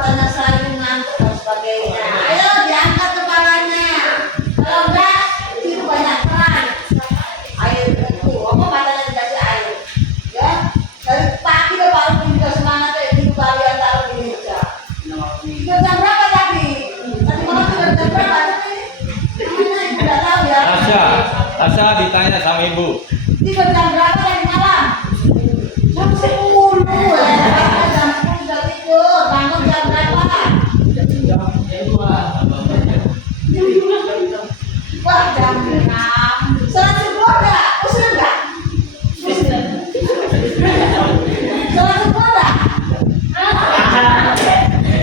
matanya selalu ngantuk dan sebagainya. Ayo diangkat kepalanya. Kalau enggak, itu banyak keran. Air itu, apa matanya dikasih air. Ya, dari pagi ke baru juga semangat kayak gitu kalian taruh di meja. Tidur jam berapa tadi? Tadi malam tidur jam berapa tadi? Mana ibu nggak tahu ya? Tasya ditanya sama ibu. Tidur jam berapa tadi malam? Jam 10 ya. Jam 10 sudah tidur. Bangun jam berapa? Wah, jam 6. Sholat subuh enggak? Muslim enggak? Sholat subuh enggak?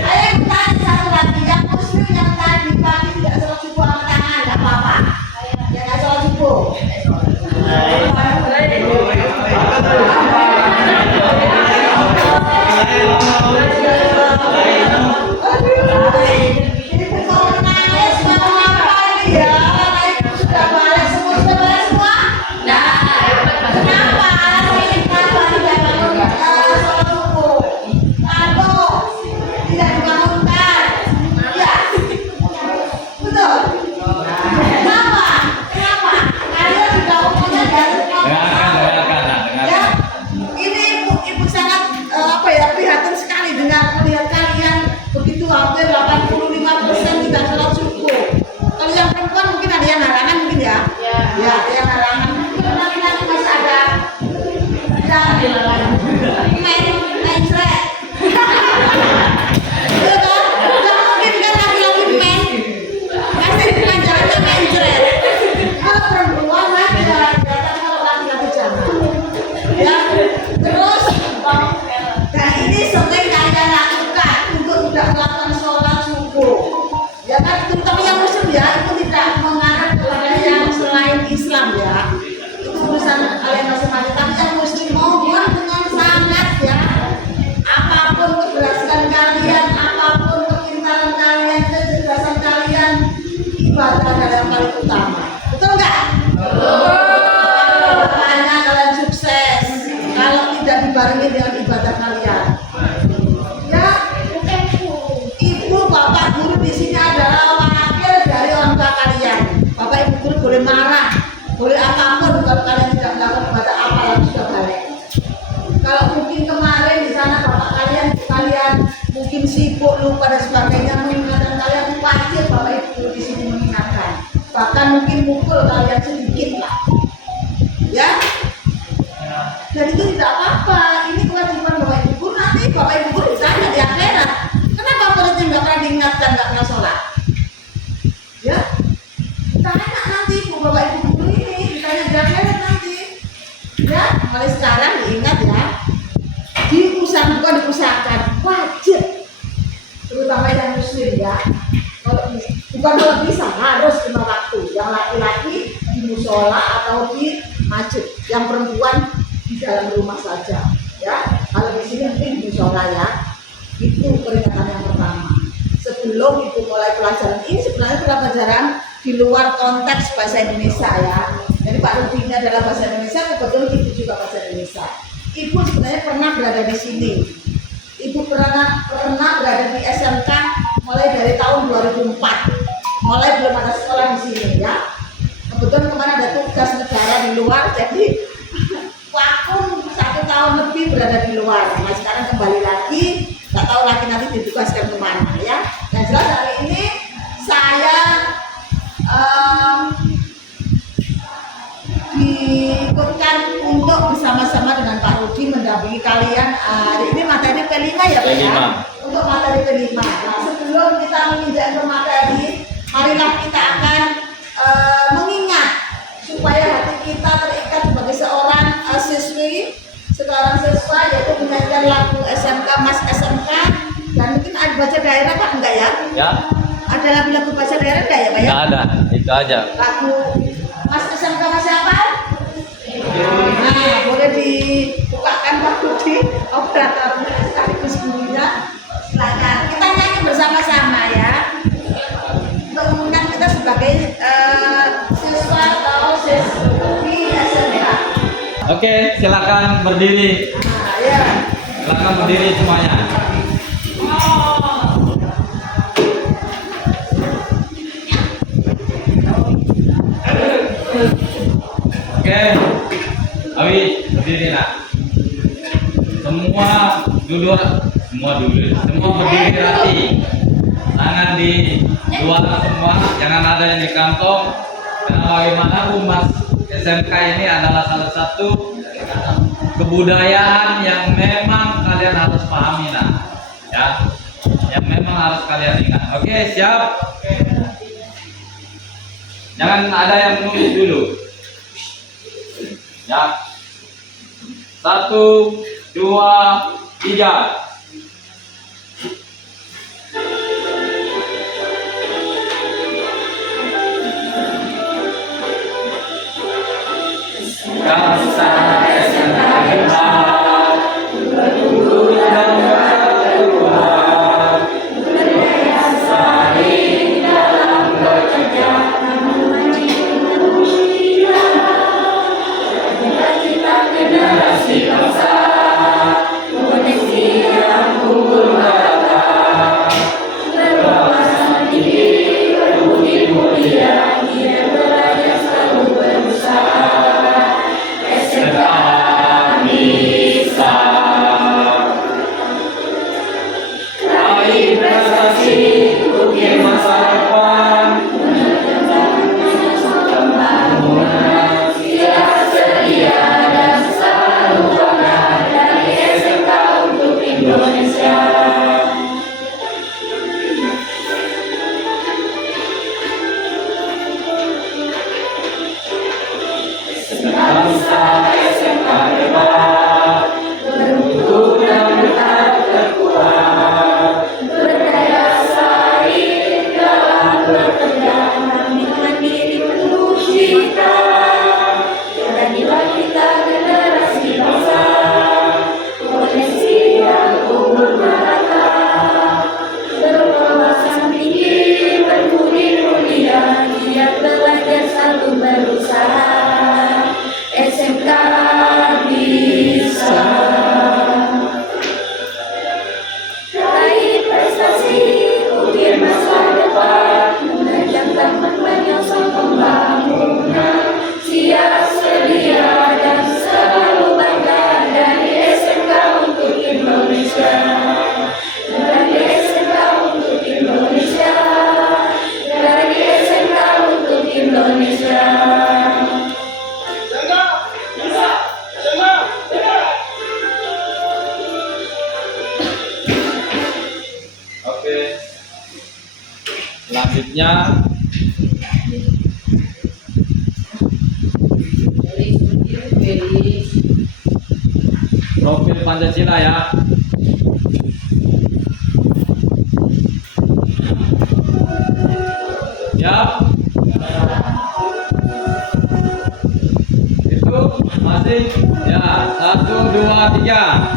Ayo kita satu lagi. Yang muslim yang tadi pagi tidak sholat subuh angkat tangan, enggak apa-apa. Yang enggak sholat subuh. Hampir 85% tidak sholat subuh. Kalau yang perempuan mungkin ada yang halangan mungkin ya. Ya, yang halangan. Mungkin laki-laki masih ada. Main seret. Itu kan? Nggak mungkin kan laki-laki main. Masih bukan jalannya main seret. Kalau perempuan masih datang kalau laki-laki jangan. Ya, terus. Dan ini sering kalian lakukan untuk tidak melakukan sholat subuh. Ya kan, terutama yang muslim ya, itu tidak mengarah kepada yang selain Islam ya. Itu urusan kalian masing-masing. Tapi yang muslim mohon dengan sangat ya. Apapun keberhasilan kalian, apapun kepintaran kalian, kecerdasan kalian, ibadah adalah yang paling utama. Betul nggak? Makanya kalian sukses kalau tidak dibarengi dengan ibadah kalian. Ya, ibu bapak guru di sini adalah wakil dari orang tua kalian. Bapak ibu guru boleh marah, boleh apapun kalau kalian tidak melakukan ibadah apa yang sudah balik. Kalau mungkin kemarin di sana bapak kalian mungkin sibuk lupa dan sebagainya mengingatkan kalian, wajib bapak ibu guru di sini mengingatkan. Bahkan mungkin mukul kalian sedikit lah. Ya. Dan itu tidak apa-apa. Ini kewajiban bapak ibu guru. Nanti bapak ibu guru ditanya di akhirat, kenapa muridnya nggak pernah diingatkan, nggak pernah sholat? Ya, tanya nanti bapak ibu guru ini, ditanya di akhirat nanti. Ya, mulai sekarang diingat ya. Diusahakan, bukan diusahakan, wajib. Terutama yang muslim ya. Bukan kalau bisa, harus 5 waktu. Yang laki-laki di musola atau di masjid. Yang perempuan di dalam rumah saja. Ya, kalau di sini mungkin di musola ya. Itu peringatan yang pertama. Sebelum ibu mulai pelajaran ini, sebenarnya pelajaran di luar konteks bahasa Indonesia ya. Jadi Pak Rudi ini adalah bahasa Indonesia, kebetulan ibu juga bahasa Indonesia. Ibu sebenarnya pernah berada di sini. Ibu pernah berada di SMK mulai dari tahun 2004. Mulai belum ada sekolah di sini ya. Kebetulan kemarin ada tugas negara di luar, jadi vakum 1 tahun lebih berada di luar. Nah sekarang kembali lagi, nggak tahu lagi nanti ditugaskan kemana ya. Yang jelas hari ini saya diikutkan untuk bersama-sama dengan Pak Rudi mendampingi kalian. Hari ini materi P5 ya Pak ya? Untuk materi P5. Nah, sebelum kita menginjak ke materi, marilah kita akan mengingat supaya hati kita terikat sebagai seorang siswi, seorang siswa, yaitu menyanyikan lagu SMK, Mas SMK. Dan mungkin ada baca daerah Pak, enggak ya? Ya. Ada lagu-lagu baca daerah enggak ya Pak ya? Enggak ada, itu aja. Lagu Mas SMK Mas siapa? Nah, boleh dibukakan Pak Rudi, operatornya sekaligus gurunya. Silakan kita nyanyi bersama-sama ya. Untuk mengingat kita sebagai siswa atau siswi SMK. Oke, silakan berdiri. Nah, ya. Silakan berdiri semuanya. Oh. berdiri nak. Semua berdiri rapi. Tangan di luar semua, jangan ada yang di kantong. Karena bagaimanapun Mas SMK ini adalah salah satu kebudayaan yang memang kalian harus pahami nah. Ya. Yang memang harus kalian ingat. Oke, siap? Jangan ada yang nulis dulu. Ya. 1, 2, 3. Bangsa SMK hebat, bertumbuh dan berkembang, berdaya saing dalam bekerja, cita-cita generasi bangsa, koneksi yang unggul merata, berwawasan tinggi, berbudi mulia, giat belajar selalu berusaha. Bangsa SMK hebat, bermutu dan terkuat, berdaya saing dalam bekerja, mandiri penuh cita. Jadilah kita generasi bangsa, koneksi yang unggul merata, berwawasan tinggi, berbudi mulia, giat belajar selalu berusaha. SMK bisa raih prestasi, ukir masa depan, mengajak teman menyongsong pembangunan, siap sedia dan selalu bangga dari SMK untuk Indonesia, dari SMK untuk Indonesia, dari SMK untuk Indonesia. Oke. Selanjutnya profil Pancasila ya. Ya. Itu masih ya. 1, 2, 3.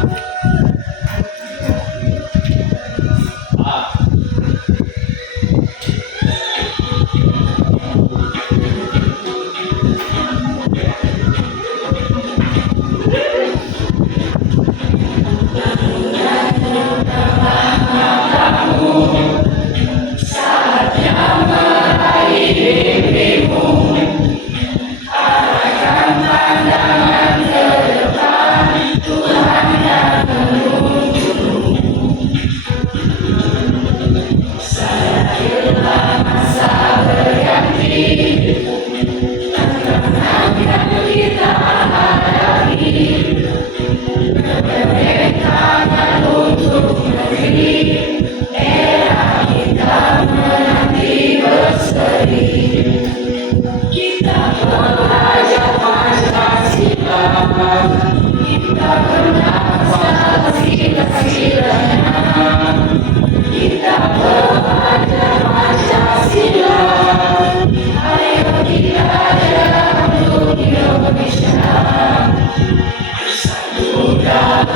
Indonesia,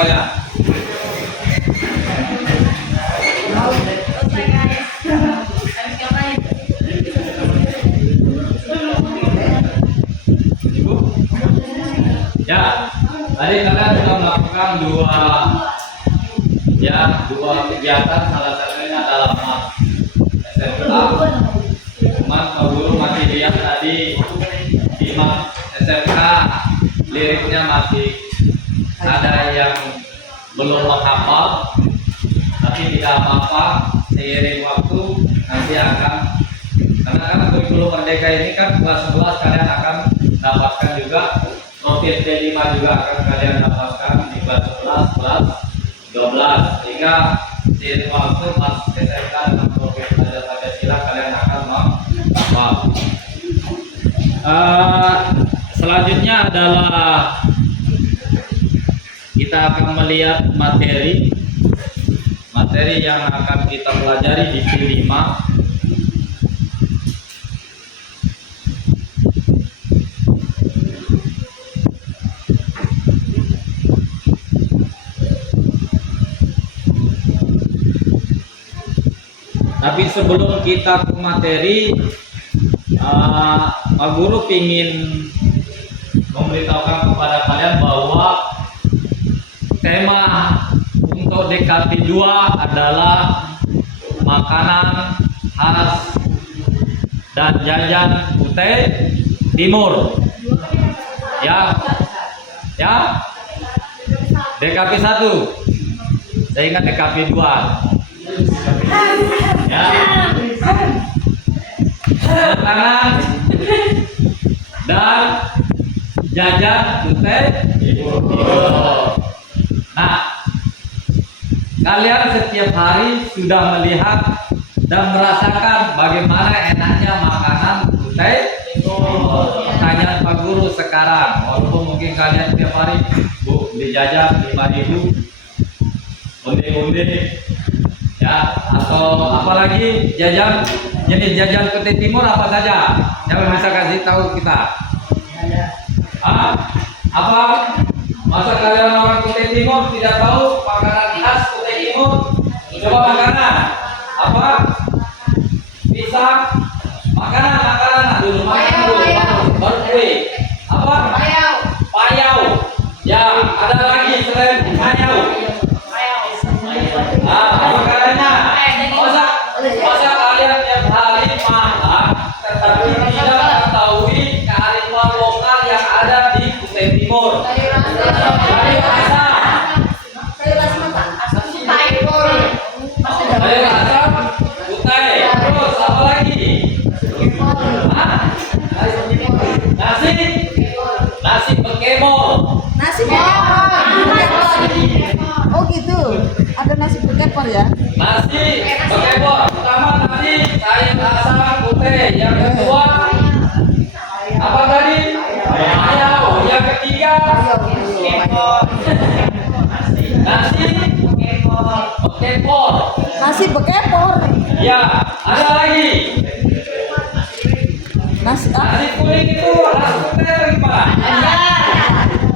rupanya. Ibu? Ya, tadi kalian sudah melakukan dua kegiatan, salah satunya adalah mas SMK. Cuman Pak Guru masih lihat tadi di mas SMK liriknya masih ada yang belum menghafal, tapi tidak apa-apa, seiring waktu nanti akan, karena kan kurikulum Merdeka ini kan kelas 11 kalian akan dapatkan juga, notis D5 juga akan kalian dapatkan di kelas 11, 12, sehingga seiring waktu mas SMK dengan profil belajar Pancasila kalian akan menghafal. Selanjutnya adalah kita akan melihat materi yang akan kita pelajari di P5. Tapi sebelum kita ke materi, Pak Guru ingin memberitahukan kepada kalian bahwa tema untuk DKP 2 adalah makanan khas dan jajan Kutai Timur. Ya. DKP 1. Saya ingat DKP 2. Ya. Makanan dan jajan Kutai Timur. Nah, kalian setiap hari sudah melihat dan merasakan bagaimana enaknya makanan Kutai Timur. Pertanyaan Pak Guru sekarang, walaupun mungkin kalian setiap hari Bu beli jajan 5.000, onde-onde, ya, atau apalagi jenis jajan Kutai Timur apa saja yang bisa kasih tahu kita? Apa? Masa kalian orang Kutai Timur tidak tahu makanan khas Kutai Timur? Coba makanan apa? Pisang, makanan dulu, baru kue. Apa? Payau. Ya, ada lagi selain payau. Apa makanannya? Masa kalian tiap hari makan tetapi tidak mengetahui kearifan lokal yang ada di Kutai Timur. Sayur asam, Kutai. Terus apa lagi? Nasi bekemol. Nasi bekepor. Oh gitu. Ada nasi bekepor ya? Nasi bekemol. Pertama tadi sayur asam Kutai. Yang kedua apa tadi? Payau. Yang ketiga nasi bekepor. Nasi bekepor. Ya, ada lagi. Nasi Nasi kuning itu khas Kutai gimana?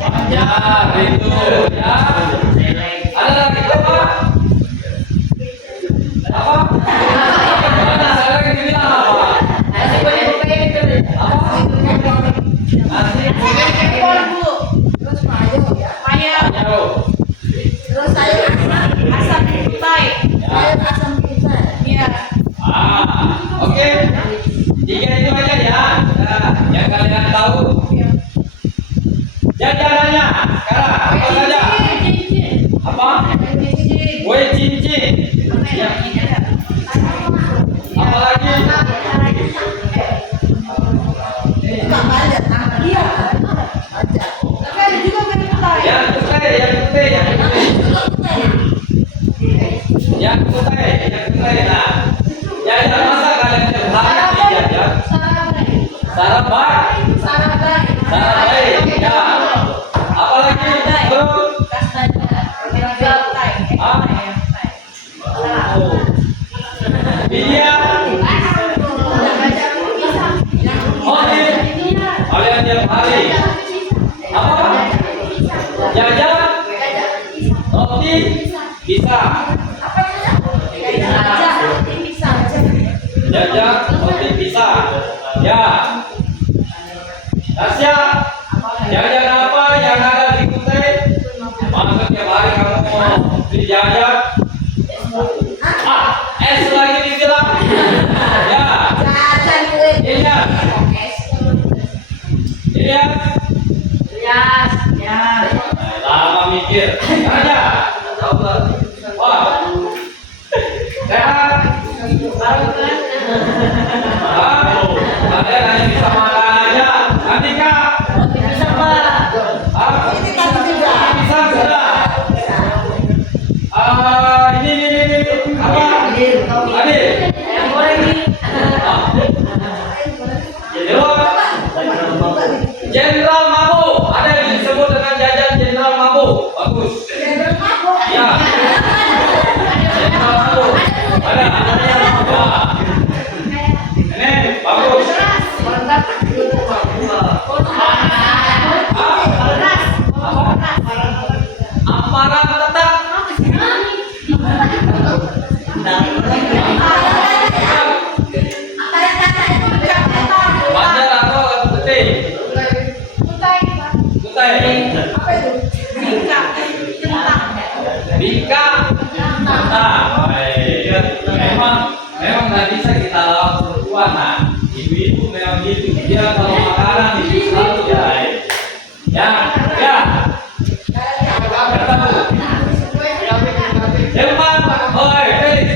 Banjar itu ya. Ada lagi apa? Apa? Saya lagi bilang apa? nasi Apa? Nasi bekepor Bu. Terus payau ya. payau. Terus sayur asam kutai. Sayur asam kutai. Oke. Tiga itu aja ya. Nah, yang kalian tahu. Jajanannya sekarang apa saja? Apa? Kue cincin. Ya. Apa lagi? Bukan banyak. Iya. Aja. Tapi ada juga Yang Kutai. Nah, jajan masa kalian tiap hari jajan? Sarabai. Ya. Apalagi terus? Iya. Kalian tiap hari apa? Jajan bisa. Jajan roti bisa. Ya. Tasya, jajan apa yang ada di Kutai? Masa tiap hari kamu mau beli jajan? Es lagi dibilang. Ya. Iya. Iya. Lama mikir. Aja. Wah. Sehat. Kalian hanya bisa makan aja. Andika. Bisa sudah. Ini apa? Adil. Jenderal Mabuk. Ada yang disebut dengan jajan Jenderal Mabuk. Bagus. Ya. Jenderal Mabuk. Ada. Ini bagus. Amparan tetap. Wajar atau putih? Kutai. Bingka. Nah, memang nggak bisa kita lawan perempuan. Nah, ibu-ibu memang gitu. Dia kalau makanan itu selalu jalan. Ya. Emang, oi, ya, ini.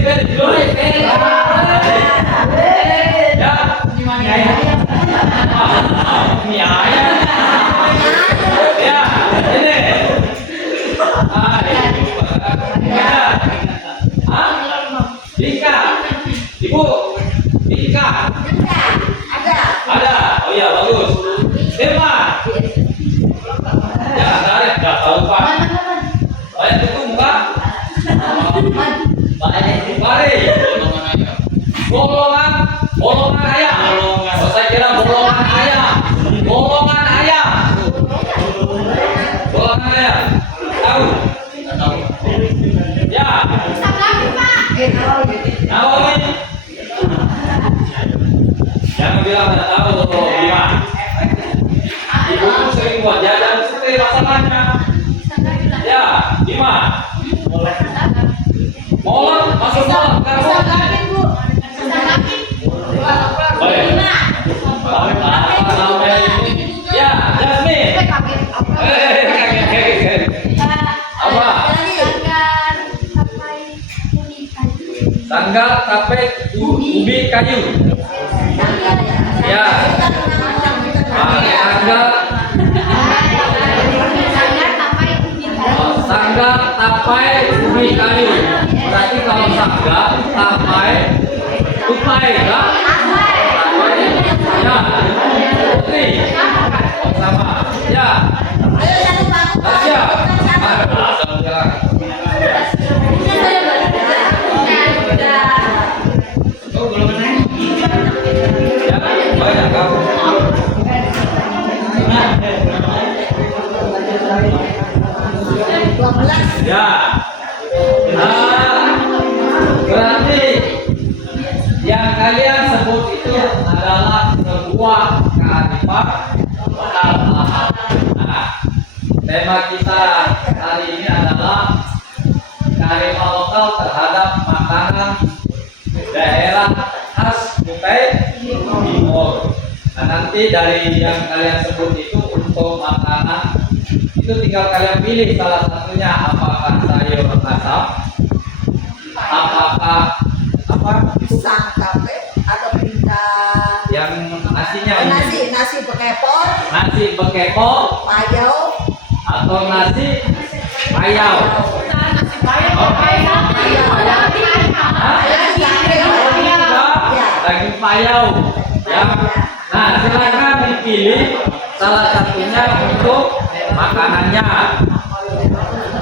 Bingka, ibu, bingka. Ada. Oh iya, bagus. Emang. Ya, tarik, nggak tahu pak. Banyak itu muka. Mari. Bolongan ayam. Saya kira bolongan ayam. Bolongan ayam. Tahu? Ya. Nawawi. Jangan bilang nggak tahu loh, Bima. Ibu tuh sering buat jajan seperti masalahnya. Ya, Bima. Molot, masuk molot, kamu. Ya, Jasmine. Apa? Sanggar tape ubi kayu. Ya. Sanggar tapai ubi kayu. Berarti kalau sanggar tapai tupai kan? Ya. Putri. Sama. Ya. Tasya. Banyak kamu. Ya. Berarti yang kalian sebut itu adalah sebuah kearifan lokal. Nah, tema kita hari ini adalah kearifan lokal terhadap makanan daerah khas Kutai Timur. Nah, nanti dari yang kalian sebut itu untuk makanan itu tinggal kalian pilih salah satunya, apakah sayur asam, apakah apa Pisang tape atau bingka yang nasinya nasi bekepor, payau, atau nasi payau. Daging payau ya. Nah, silakan dipilih salah satunya untuk makanannya.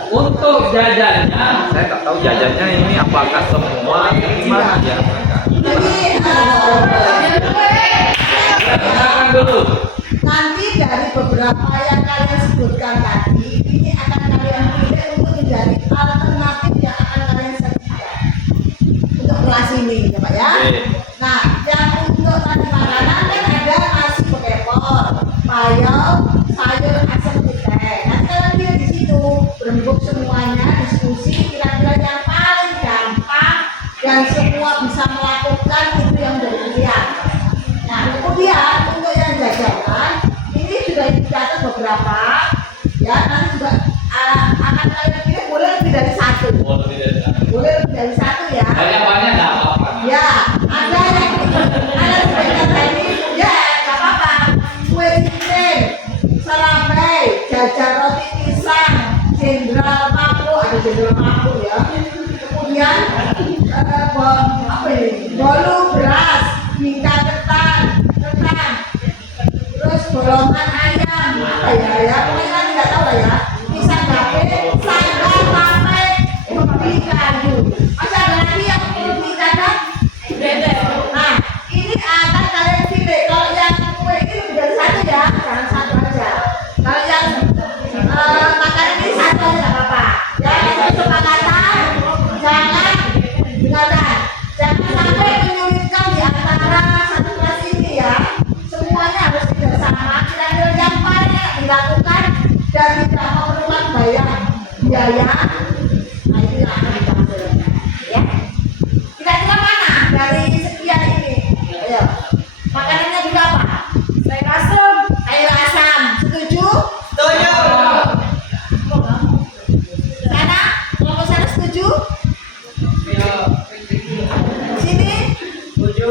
Untuk jajannya, saya nggak tahu jajannya ini apakah semua atau gimana ya. Silakan dulu. Nanti dari beberapa yang kalian sebutkan tadi, ini akan kalian pilih untuk menjadi alternatif sebelah sini ya Pak ya. Oke. Nah, yang untuk tadi makanan kan ada nasi bekepot, payung, sayur asam putih. Nah, sekarang dia di situ berembuk semuanya diskusi kira-kira yang paling gampang dan semua bisa melakukan itu yang dari pilihan. Nah, kemudian untuk yang jajanan ini sudah dicatat beberapa ya, nanti juga akan kalian pilih boleh lebih dari satu. Oh, lebih dari satu. Boleh lebih dari satu ya. Banyak-banyak nggak apa-apa. Ya, ada yang ada sebagian tadi, ya nggak apa-apa. Kue cincin, selambai, jajar roti pisang, jenderal paku, ada jenderal paku ya. Kemudian apa ini? Bolu beras, bingka ketan, terus bolongan ayam, apa ya? Pokoknya kan nggak tahu lah ya. Pisang gape, sanggar, tape, ubi kayu. Masih ada lagi yang perlu dicatat? Nah, ini akan kalian pilih. Kalau yang kue ini lebih dari satu ya, jangan satu aja. Kalau yang makanan ini satu aja nggak apa-apa. Ya, itu kesepakatan. Jangan sampai menyulitkan di antara satu kelas ini ya. Semuanya harus kerjasama. Kira-kira yang paling enak dilakukan dan tidak memerlukan biaya. Nah, itu yang akan dicampur. Ya. Kira-kira mana dari sekian ini? Ayo. Makanannya juga apa? Sayur asam. Sayur asam. Setuju? Setuju. Sana? Kelompok sana setuju? Sini? Setuju.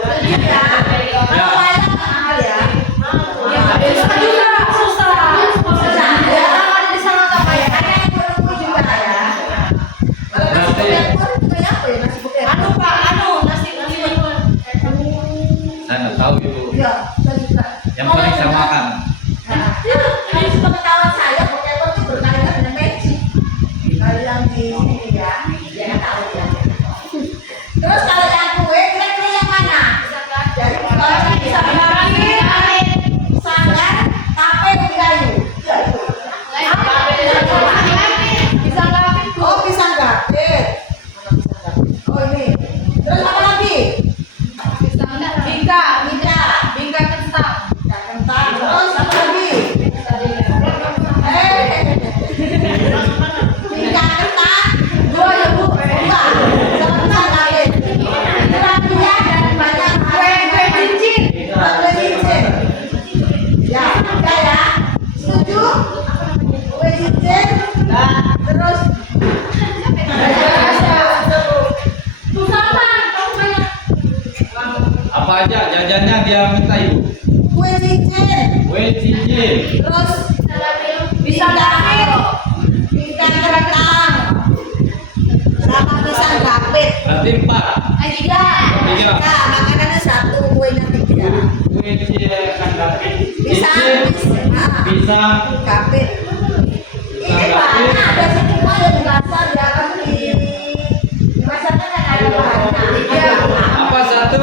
Setuju ya? Kalau saya mahal ya? Susah. Ya, kalau di sana apa ya? Ada yang pur juga ya? Kalau nasi pur itu kayak apa ya? Nasi pur Nasi bubur. Saya nggak tahu itu. ya, saya juga. Yang paling saya makan. Nah, dari sepengetahuan saya, Pokemon itu berkaitan dengan magic. Kalau yang di sini ya, nggak tahu ya. Terus kalau yang kue, kira-kira yang mana? Dari kalau bisa sanggar, tape, ubi kayu. Ya, itu. Oh, pisang gapit. Oh, ini. Terus apa lagi? Bingka kentang. Terus apa lagi? Bingka kentang. Dua ya Bu. Dua. Sama kentang gapit. Kira-kira dan banyak kue cincin. Kue cincin. Ya, udah ya. Setuju? Kue cincin. Terus Apa aja jajannya dia minta ibu? kue cincin. Kue cincin. Terus pisang gapit. Bingka kentang. Sama pisang gapit. Berarti 4. Tiga. Tiga. Nah, makanannya satu, kuenya tiga. Kue Pisang, pisang, gapit. Ini bahannya ada semua yang di pasar ya kan di pasar kan ada bahannya. apa satu?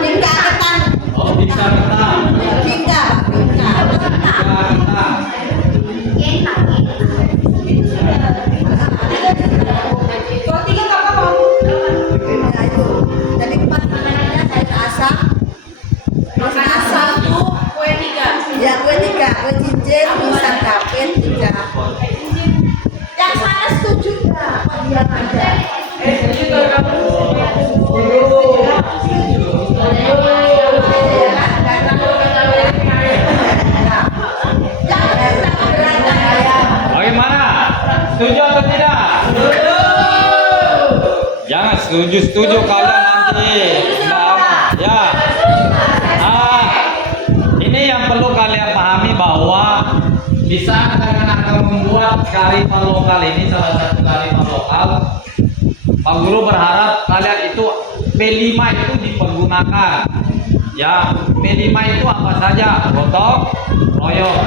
Bingka ketan. Oh, pisang kentang. Bingka. Kentang. Kalau tiga nggak apa-apa. Nah, itu. Jadi 4 makanannya sayur asam. Pisang asam. Ya, kue tiga, kue cincin, pisang gapit, tiga. Yang sana setuju nggak? Apa diam aja? Bagaimana? Setuju atau tidak? Jangan setuju kalian nanti. Ya. Nah, ini yang perlu kalian pahami bahwa di saat kalian akan membuat kearifan lokal ini, salah satu kearifan lokal, Pak Guru berharap kalian itu P5 itu dipergunakan. Ya, P5 itu apa saja? Gotong royong.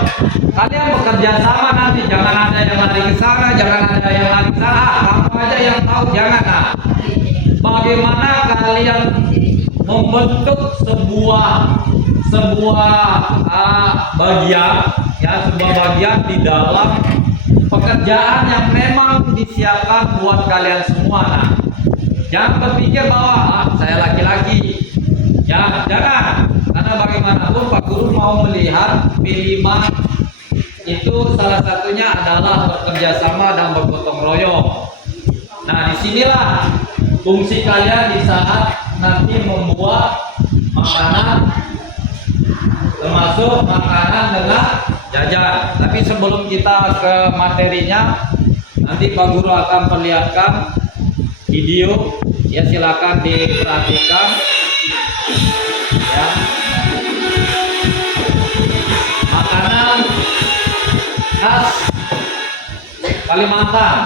Kalian bekerja sama nanti, jangan ada yang lari ke sana, jangan ada yang lari ke sana. Kamu aja yang tahu, jangan. Nah, bagaimana kalian membentuk sebuah bagian ya sebuah bagian di dalam pekerjaan yang memang disiapkan buat kalian semua. Nah, jangan berpikir bahwa saya laki-laki. Ya, jangan. Karena bagaimanapun Pak Guru mau melihat P5 itu salah satunya adalah bekerja sama dan bergotong royong. Nah, disinilah fungsi kalian di saat nanti membuat makanan, termasuk makanan dengan jajan. Tapi sebelum kita ke materinya, nanti Pak Guru akan perlihatkan video. Ya, silakan diperhatikan. Ya. Makanan khas Kalimantan.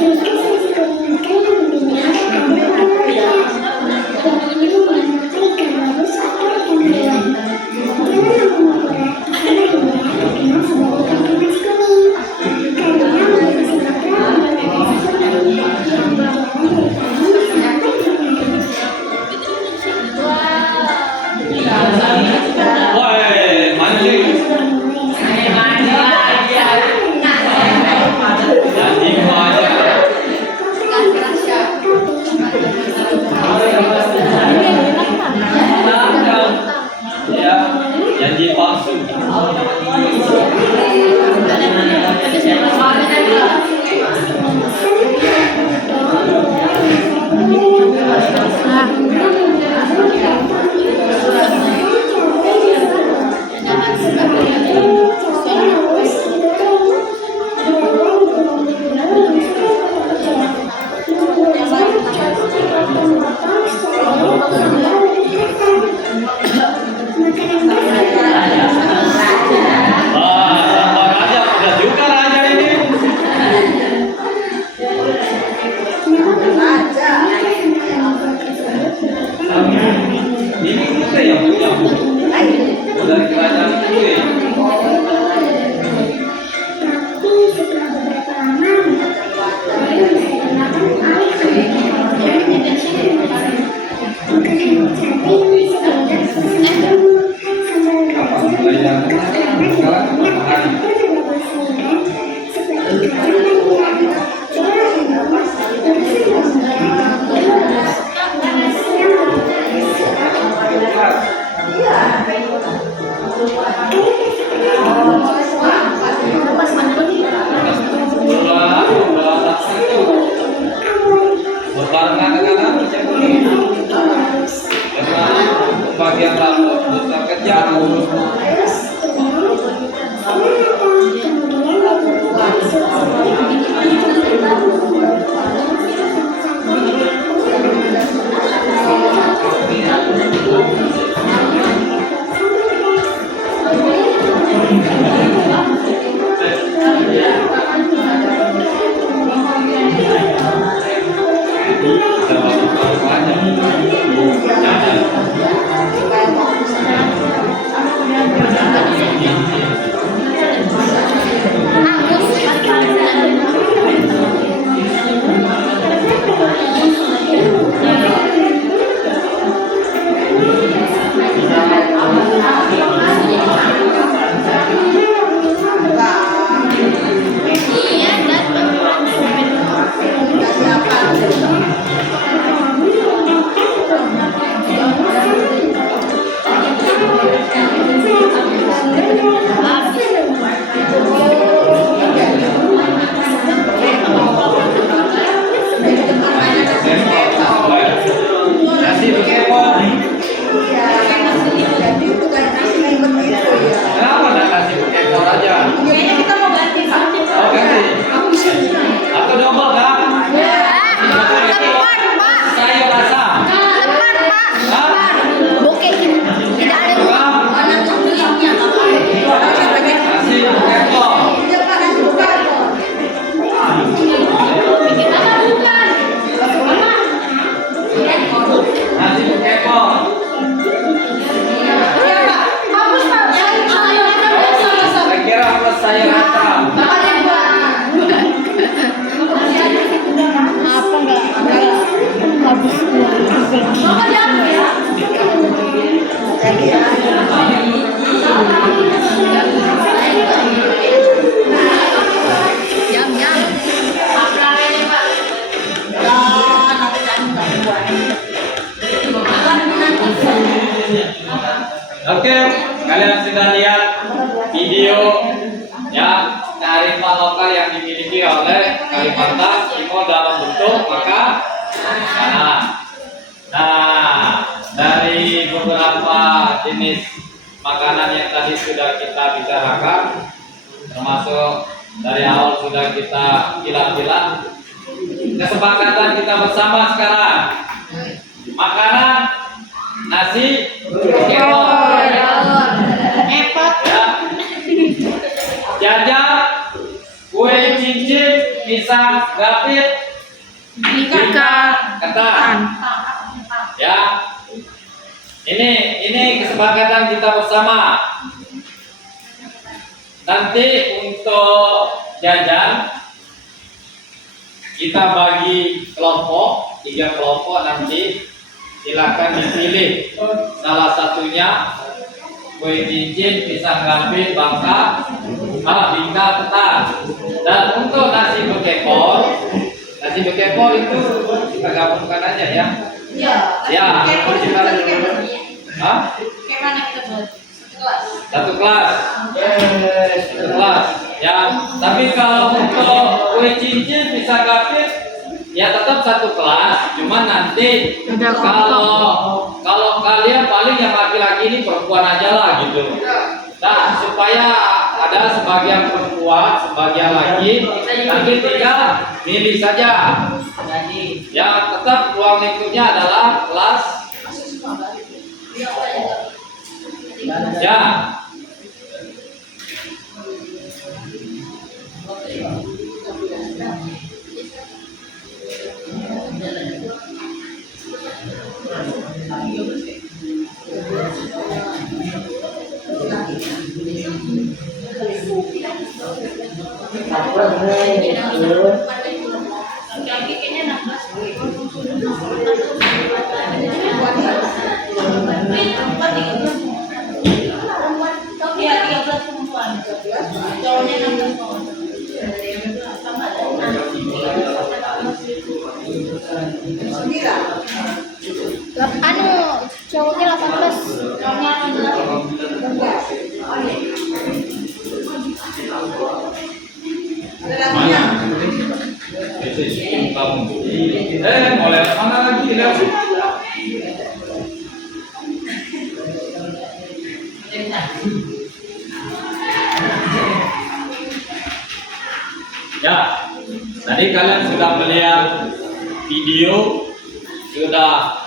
Jika sesuatu yang kalian mendengar kerja. Nasi bekepot. Jadi itu kan nasi liwet itu ya. Kenapa nggak nasi bekepot aja? Kayaknya kita mau ganti Pak. Oh ganti. Atau double kan? Sayur asam. Hah? Mana tuh minyak Bapak? Nasi bekepot. Iya Pak, nasi bukan. Nasi bekepot. Saya kira plus sayur asam. Jadi ya. Nanti kan buat. Oke, kalian sudah lihat video ya kearifan lokal yang dimiliki oleh Kalimantan Timur dalam bentuk makanan. Nah, dari beberapa jenis makanan yang tadi sudah kita bicarakan, termasuk dari awal sudah kita bilang-bilang, kesepakatan kita bersama sekarang makanan nasi bekepot. Ya. Jajan, kue cincin, pisang, gapit, ketan. Ya. Ini kesepakatan kita bersama. Nanti untuk jajan kita bagi kelompok, 3 kelompok nanti silakan dipilih salah satunya kue cincin, pisang gapit, bingka, ketan. Dan untuk nasi bekepot itu kita gabungkan aja ya. Ya, Hah? Satu kelas. Satu kelas. Ya, tapi kalau untuk kue cincin, pisang gapit ya tetap satu kelas, cuman nanti kalau kalian paling yang laki-laki ini perempuan aja lah gitu. Nah, supaya ada sebagian perempuan, sebagian laki, nanti tinggal milih saja. Ya, tetap ruang lingkupnya adalah kelas. Ya. Cowoknya 18, cowoknya 18. Mana? Kamu. Mulai mana lagi? Lihat sini aja. Ya, tadi kalian sudah melihat video, sudah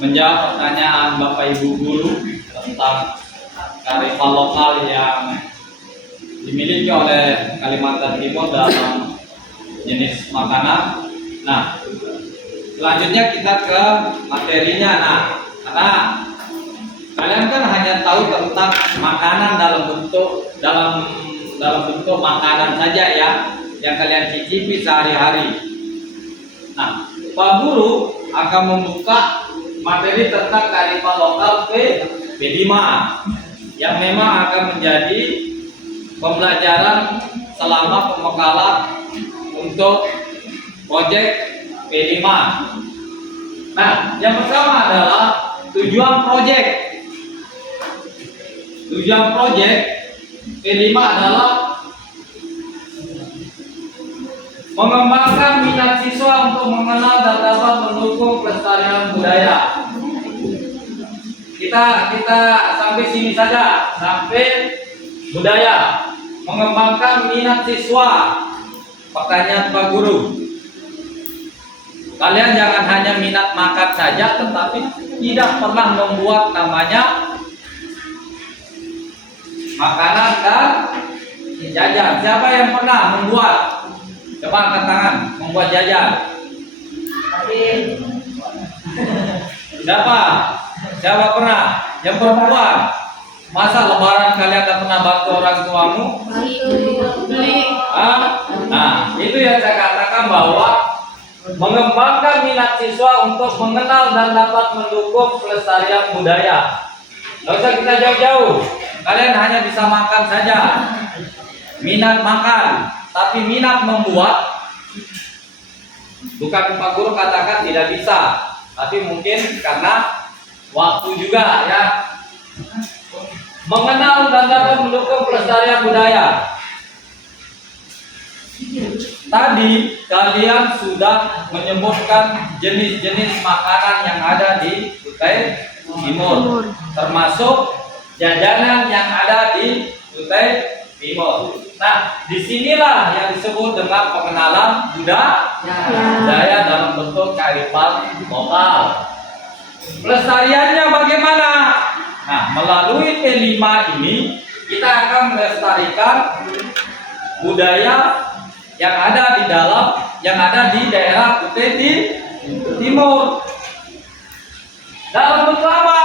menjawab pertanyaan Bapak Ibu guru tentang kearifan lokal yang dimiliki oleh Kalimantan Timur dalam jenis makanan. Nah, selanjutnya kita ke materinya. Nah, karena kalian kan hanya tahu tentang makanan dalam bentuk makanan saja ya, yang kalian cicipi sehari-hari. Nah, Pak Guru akan membuka materi tentang kearifan lokal P5 yang memang akan menjadi pembelajaran selama pembekalan untuk proyek P5. Nah, yang pertama adalah tujuan proyek. Tujuan proyek P5 adalah mengembangkan minat siswa untuk mengenal dan dapat mendukung pelestarian budaya. Kita sampai sini saja, sampai budaya. Mengembangkan minat siswa. Pertanyaan Pak Guru, kalian jangan hanya minat makan saja, tetapi tidak pernah membuat namanya makanan dan jajan. Siapa yang pernah membuat? Coba angkat tangan, membuat jajan. Siapa pernah? Yang perempuan. Masa lebaran kalian tak pernah bantu orang tuamu? Nah, itu yang saya katakan bahwa mengembangkan minat siswa untuk mengenal dan dapat mendukung pelestarian budaya. Tidak usah kita jauh-jauh. Kalian hanya bisa makan saja. Minat makan, tapi minat membuat, bukan Pak Guru katakan tidak bisa, tapi mungkin karena waktu juga ya. Mengenal dan dapat mendukung pelestarian budaya. Tadi kalian sudah menyebutkan jenis-jenis makanan yang ada di Kutai Timur, termasuk jajanan yang ada di Kutai Timur. Nah, disinilah yang disebut dengan pengenalan budaya dalam bentuk kearifan lokal. Pelestariannya bagaimana? Nah, melalui P5 ini kita akan melestarikan budaya yang ada di daerah Kutai Timur. Dalam bentuk apa?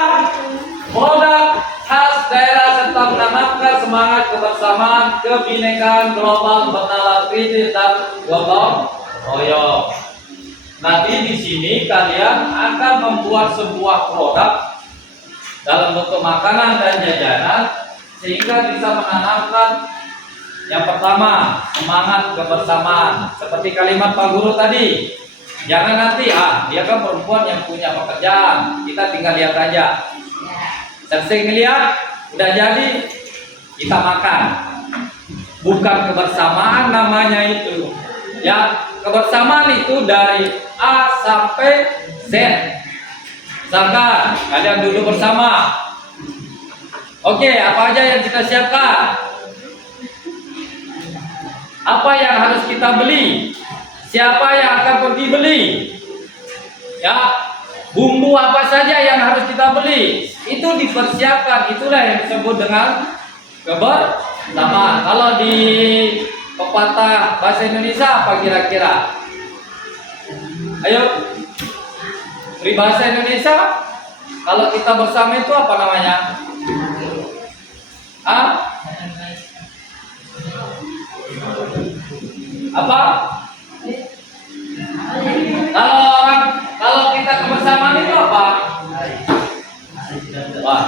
Produk khas daerah serta menanamkan semangat kebersamaan, kebinekaan global, bernalar kritis dan gotong royong. Nanti di sini kalian akan membuat sebuah produk dalam bentuk makanan dan jajanan sehingga bisa menanamkan yang pertama semangat kebersamaan, seperti kalimat Pak Guru tadi. Jangan nanti dia kan perempuan yang punya pekerjaan, kita tinggal lihat aja. Selesai ngeliat udah jadi kita makan. Bukan kebersamaan namanya itu. Ya, kebersamaan itu dari A sampai Z. Misalkan kalian duduk bersama. Oke, apa aja yang kita siapkan? Apa yang harus kita beli? Siapa yang akan pergi beli? Ya, bumbu apa saja yang harus kita beli? Itu dipersiapkan. Itulah yang disebut dengan kebersamaan. Kalau di pepatah bahasa Indonesia apa kira-kira? Ayo, peribahasa Indonesia, kalau kita bersama itu apa namanya? Apa? Kalau kita kebersamaan itu apa? Wah,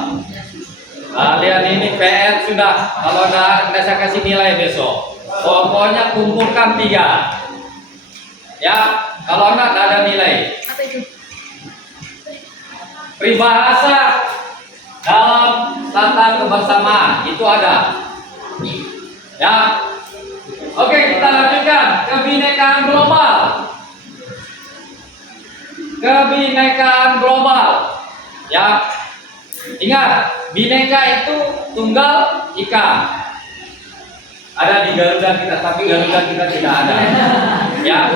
kalian ini PR sudah. Kalau nggak saya kasih nilai besok. Pokoknya kumpulkan 3. Ya, kalau nggak ada nilai. Peribahasa dalam tata kebersamaan itu ada. Ya. Oke, kita lanjutkan. Kebinekaan global. Kebinekaan global. Ya. Ingat, bineka itu tunggal ika. Ada di Garuda kita, tapi Garuda kita tidak ada. Ya,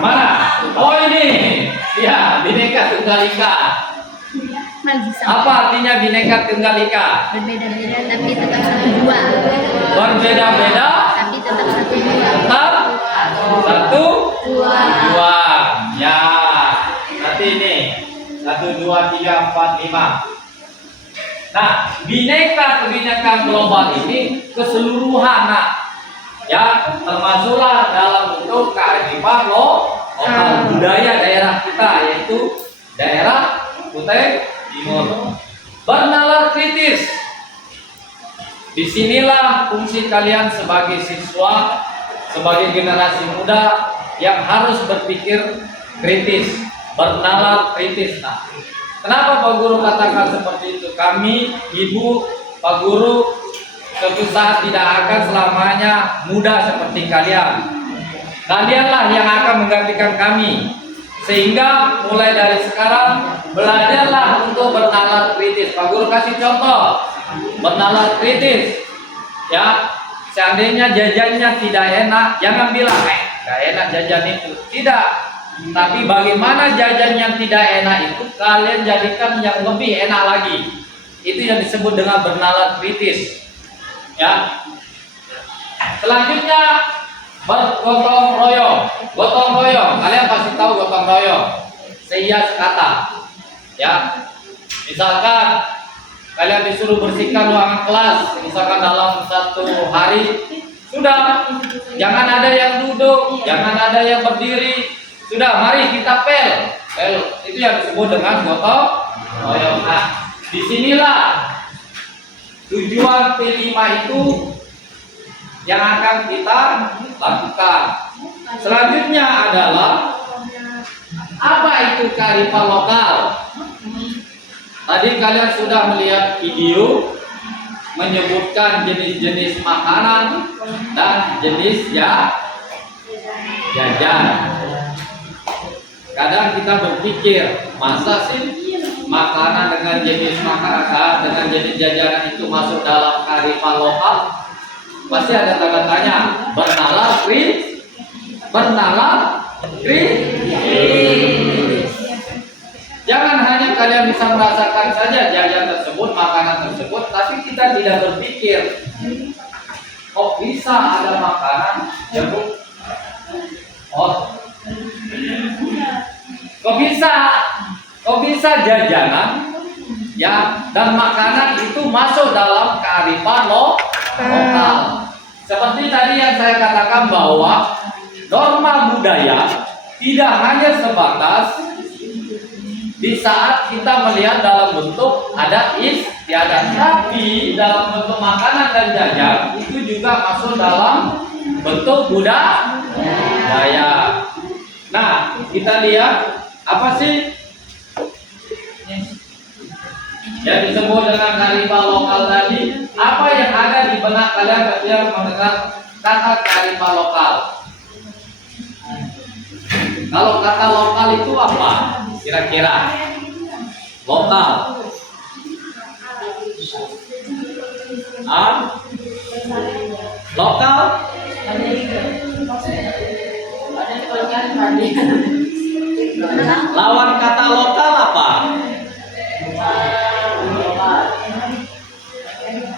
mana? Oh ini, ya, Bhinneka Tunggal Ika. Apa artinya Bhinneka Tunggal Ika? Berbeda-beda tapi tetap satu jua. Berbeda-beda, Tapi tetap satu jua. tetap satu dua. Ya, nanti ini 1, 2, 3, 4, 5. Nah, bineka kebinekaan global ini keseluruhan, nah, ya termasuklah dalam bentuk kearifan lokal budaya daerah kita, yaitu daerah Kutai Timur. Bernalar kritis. Disinilah fungsi kalian sebagai siswa, sebagai generasi muda yang harus berpikir kritis, bernalar kritis. Nah, kenapa Pak Guru katakan seperti itu? Kami, Ibu, Pak Guru, suatu saat tidak akan selamanya muda seperti kalian. Kalianlah yang akan menggantikan kami. Sehingga mulai dari sekarang, belajarlah untuk bernalar kritis. Pak Guru kasih contoh. Bernalar kritis. Ya, seandainya jajannya tidak enak, jangan bilang, gak enak jajan itu. Tidak. Tapi bagaimana jajan yang tidak enak itu kalian jadikan yang lebih enak lagi. Itu yang disebut dengan bernalar kritis. Ya. Selanjutnya bergotong royong. Gotong royong. Kalian pasti tahu gotong royong. Seias kata. Ya. Misalkan kalian disuruh bersihkan ruangan kelas, misalkan dalam 1 hari, sudah, jangan ada yang duduk, jangan ada yang berdiri. Sudah, mari kita pel. Itu yang disebut dengan gotong royong. Nah, disinilah tujuan P5 itu yang akan kita lakukan. Selanjutnya adalah apa itu kearifan lokal. Tadi kalian sudah melihat video menyebutkan jenis-jenis makanan dan jenis jajan. Kadang kita berpikir, masa sih makanan dengan jenis makanan dengan jenis jajanan itu masuk dalam kearifan lokal? Pasti ada tanda tanya. Bernalar kritis. Jangan hanya kalian bisa merasakan saja jajan tersebut, makanan tersebut, tapi kita tidak berpikir, kok bisa ada makanan yang kok bisa jajanan ya dan makanan itu masuk dalam kearifan lokal. Seperti tadi yang saya katakan bahwa norma budaya tidak hanya sebatas di saat kita melihat dalam bentuk adat istiadat, tapi dalam bentuk makanan dan jajan itu juga masuk dalam bentuk budaya. Nah, kita lihat apa sih yang disebut dengan kearifan lokal tadi? Apa yang ada di benak kalian ketika mendengar kata kearifan lokal? Kalau kata lokal itu apa? Kira-kira lokal. Lokal. Lawan kata lokal apa?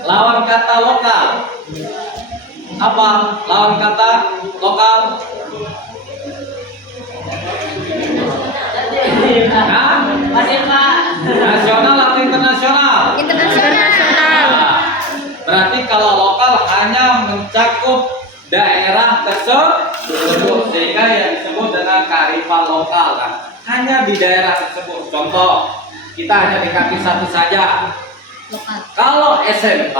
Lawan kata lokal apa? Lawan kata lokal. Nasional atau internasional? Internasional. Berarti kalau lokal hanya mencakup daerah tersebut, sehingga yang disebut dengan kearifan lokal kan? Hanya di daerah tersebut. Contoh, kita hanya dikasih satu saja. Kalau SMK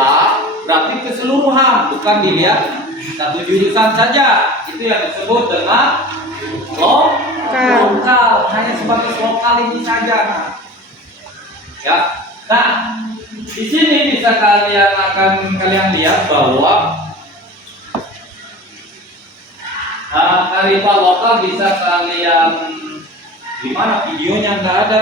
berarti keseluruhan, bukan dilihat satu jurusan saja. Itu yang disebut dengan lokal, hanya sebatas lokal ini saja. Ya. Nah, di sini bisa kalian lihat bahwa kearifan lokal bisa kalian, gimana videonya nggak ada.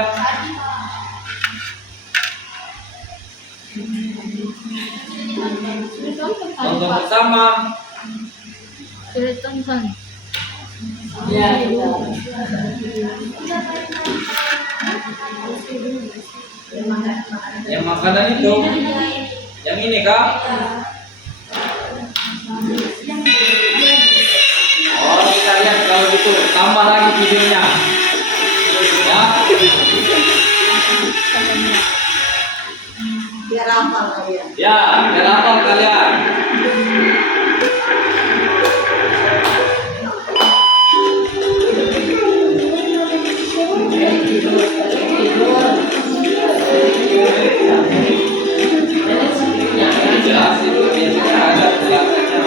Nonton bersama. Sulit tonton. Yang makanan itu, yang ini kak. Oh kita lihat kalau gitu, tambah lagi videonya. Ya. Biar hafal kalian. Ya, biar hafal kalian. Jelas itu biasanya ada jelasannya.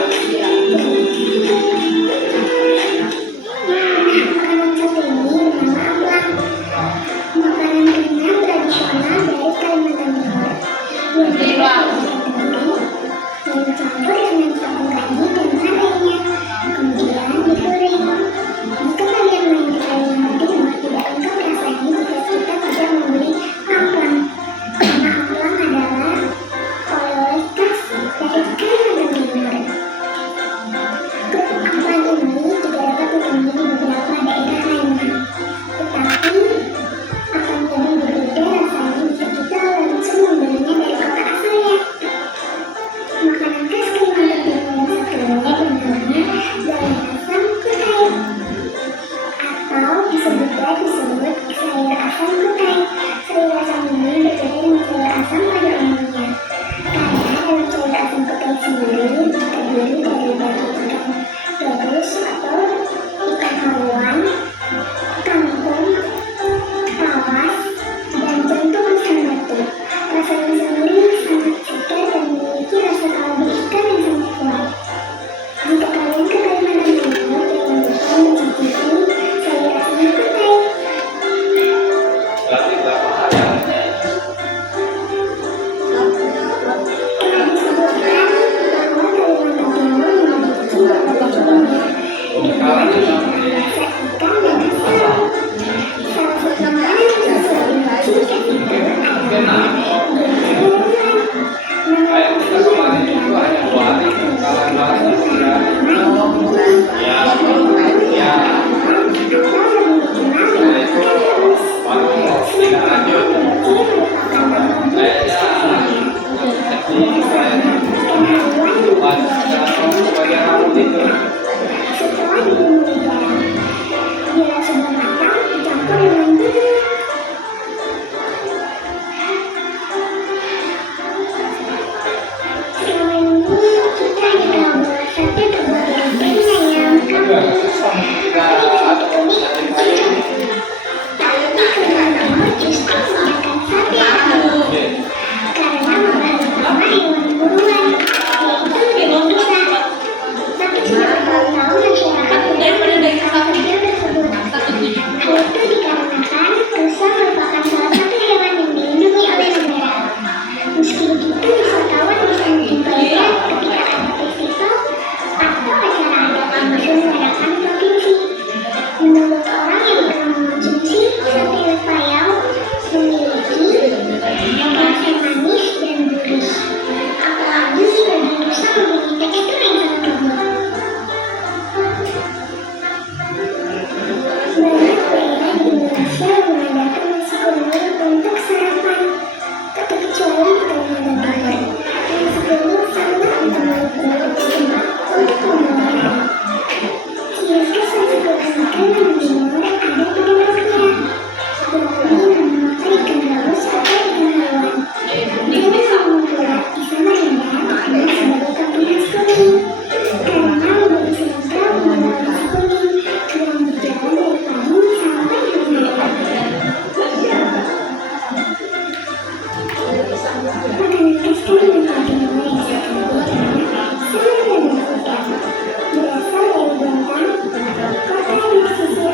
Berasal dari Banten, kota yang bersisi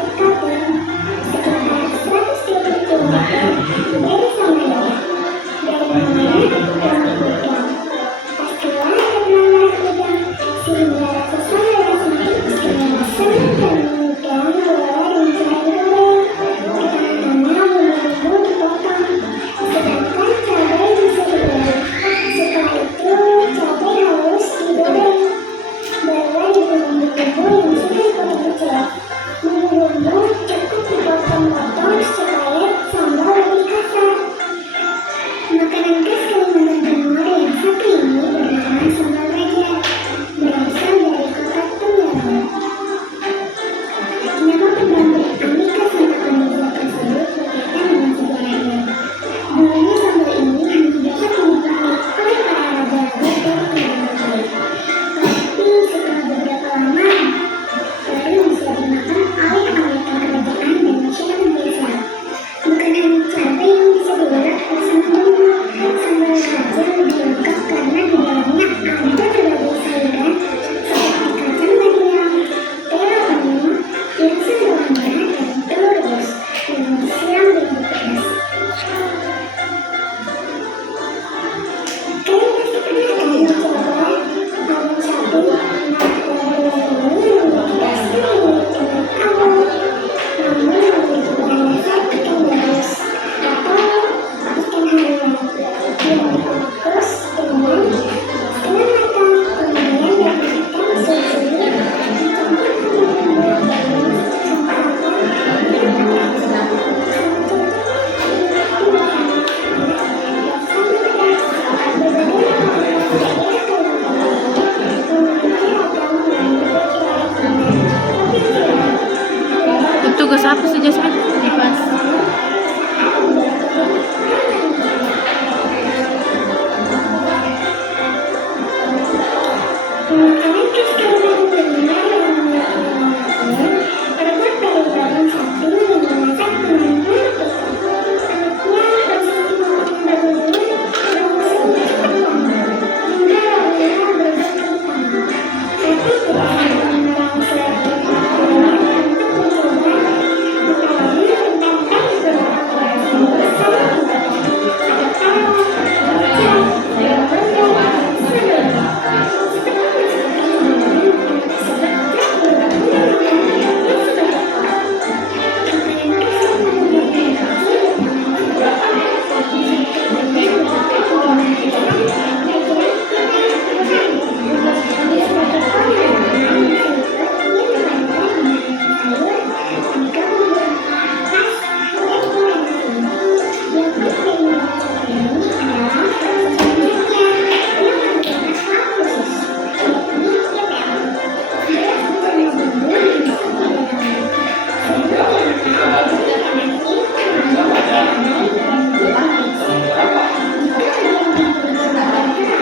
Kelas apa sih Jasmine? Kelas.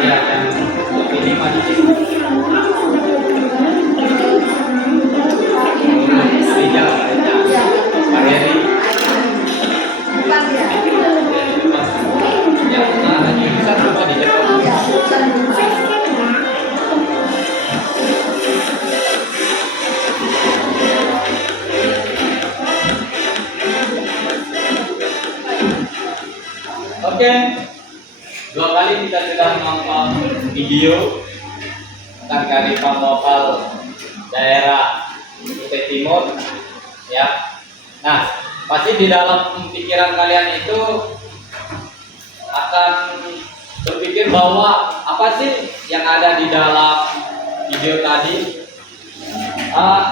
Ya, yang ini maju sih. Rijal, Ya, Pak Heri. bukan ya. Ya, nah, lagi bisa coba di depan. Ya, bukan bukan. Oke, 2 kali kita sudah nonton video tentang kearifan lokal daerah Kutai Timur, ya. Nah, pasti di dalam pikiran kalian itu akan berpikir bahwa apa sih yang ada di dalam video tadi.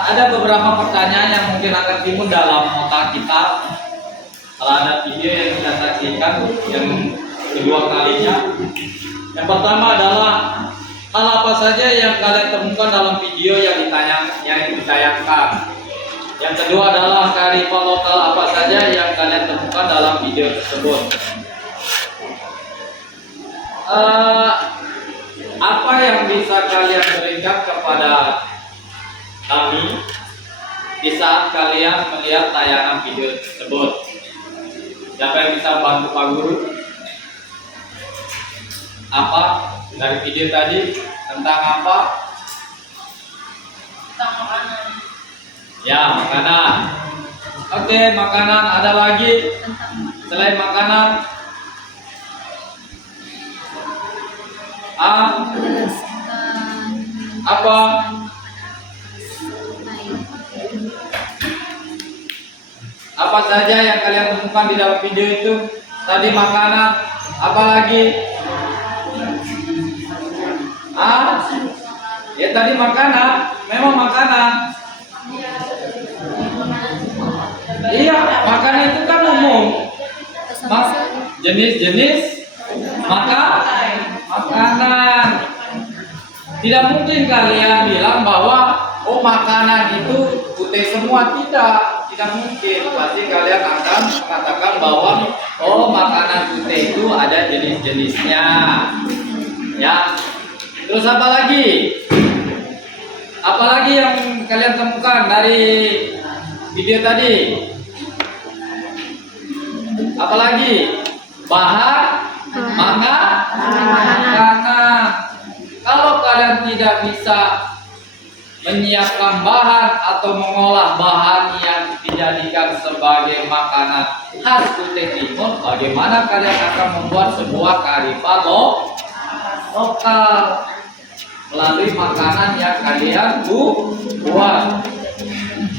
Ada beberapa pertanyaan yang mungkin akan timbul dalam otak kita kalau ada video yang kita saksikan yang kedua kalinya. Yang pertama adalah hal apa saja yang kalian temukan dalam video yang ditayangkan. Yang kedua adalah kearifan lokal apa saja yang kalian temukan dalam video tersebut. Apa yang bisa kalian berikan kepada kami di saat kalian melihat tayangan video tersebut? Siapa yang bisa bantu Pak Guru? Apa dari video tadi tentang apa? Tentang makanan. Ya, makanan. Oke, makanan. Ada lagi selain makanan? Jelaskan. Apa? Apa saja yang kalian temukan di dalam video itu? Tadi makanan, apa lagi? Ya tadi makanan, memang makanan. Iya, makanan itu kan umum. Jenis-jenis makanan. Tidak mungkin kalian bilang bahwa oh makanan itu putih semua, tidak mungkin. Pasti kalian akan mengatakan bahwa oh makanan putih itu ada jenis-jenisnya. Ya. Terus apa lagi? Apalagi yang kalian temukan dari video tadi? Apalagi? Bahan makanan. Kalau kalian tidak bisa menyiapkan bahan atau mengolah bahan yang dijadikan sebagai makanan khas Kutai Timur, bagaimana kalian akan membuat sebuah kearifan lokal melalui makanan yang kalian buat?